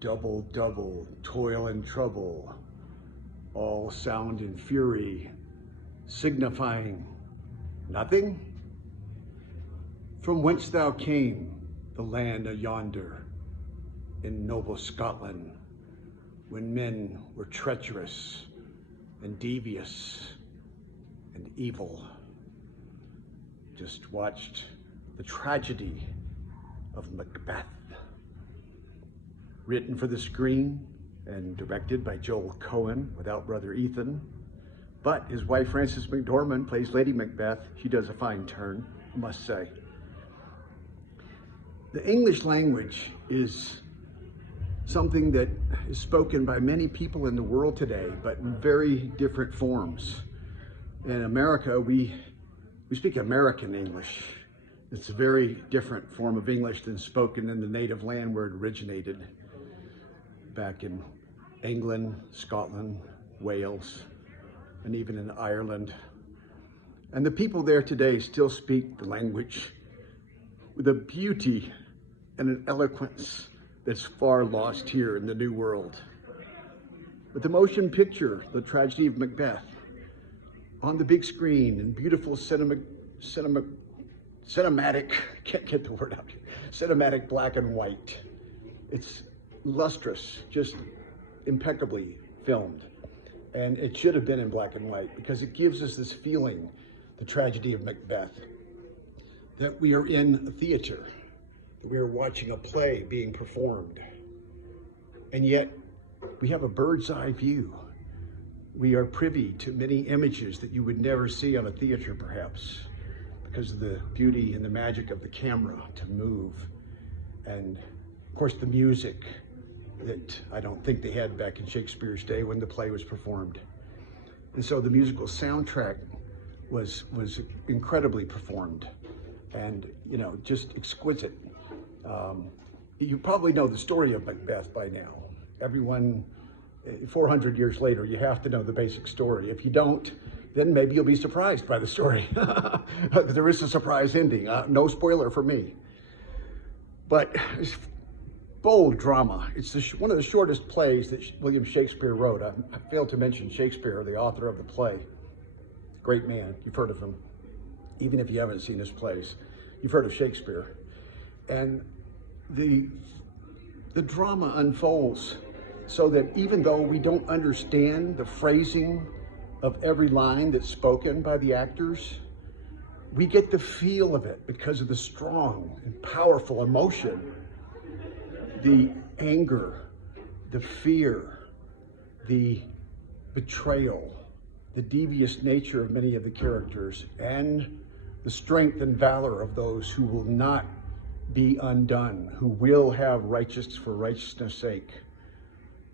Double, double, toil and trouble, all sound and fury, signifying nothing? From whence thou came, the land yonder, in noble Scotland, when men were treacherous and devious and evil. Just watched the tragedy of Macbeth, written for the screen and directed by Joel Cohen without brother Ethan. But his wife, Frances McDormand, plays Lady Macbeth. She does a fine turn, I must say. The English language is something that is spoken by many people in the world today, but in very different forms. In America, we speak American English. It's a very different form of English than spoken in the native land where it originated, back in England, Scotland, Wales, and even in Ireland. And the people there today still speak the language with a beauty and an eloquence that's far lost here in the New World. But the motion picture, The Tragedy of Macbeth, on the big screen in beautiful cinematic, can't get the word out here, cinematic black and white. It's lustrous, just impeccably filmed. And it should have been in black and white because it gives us this feeling, the tragedy of Macbeth, that we are in a theater, that we are watching a play being performed. And yet we have a bird's eye view. We are privy to many images that you would never see on a theater, perhaps, because of the beauty and the magic of the camera to move. And of course the music that I don't think they had back in Shakespeare's day when the play was performed. And so the musical soundtrack was incredibly performed and, you know, just exquisite. You probably know the story of Macbeth by now. Everyone, 400 years later, you have to know the basic story. If you don't, then maybe you'll be surprised by the story. There is a surprise ending. No spoiler for me. But it's bold drama. It's one of the shortest plays that William Shakespeare wrote. I failed to mention Shakespeare, the author of the play. Great man. You've heard of him. Even if you haven't seen his plays, you've heard of Shakespeare. And the drama unfolds so that even though we don't understand the phrasing of every line that's spoken by the actors, we get the feel of it because of the strong and powerful emotion, the anger, the fear, the betrayal, the devious nature of many of the characters, and the strength and valor of those who will not be undone, who will have righteousness for righteousness' sake.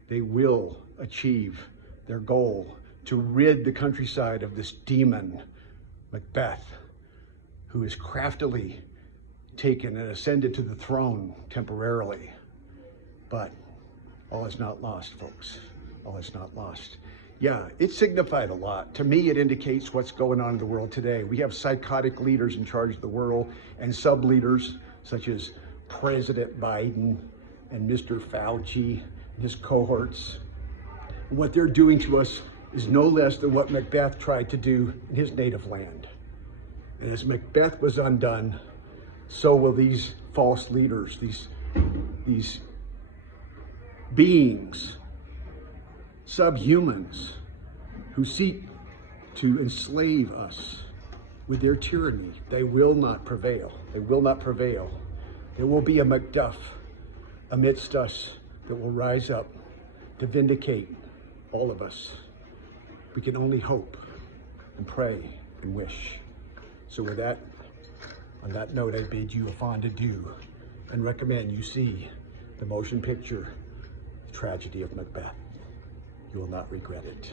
They will achieve their goal to rid the countryside of this demon, Macbeth, who is craftily taken and ascended to the throne temporarily. But all is not lost, folks. All is not lost. Yeah, it signified a lot. To me, it indicates what's going on in the world today. We have psychotic leaders in charge of the world and sub-leaders such as President Biden and Mr. Fauci and his cohorts. And what they're doing to us is no less than what Macbeth tried to do in his native land. And as Macbeth was undone, so will these false leaders, these beings, subhumans, who seek to enslave us with their tyranny. They will not prevail. They will not prevail. There will be a Macduff amidst us that will rise up to vindicate all of us. We can only hope and pray and wish. So with that, on that note, I bid you a fond adieu and recommend you see the motion picture, The Tragedy of Macbeth. You will not regret it.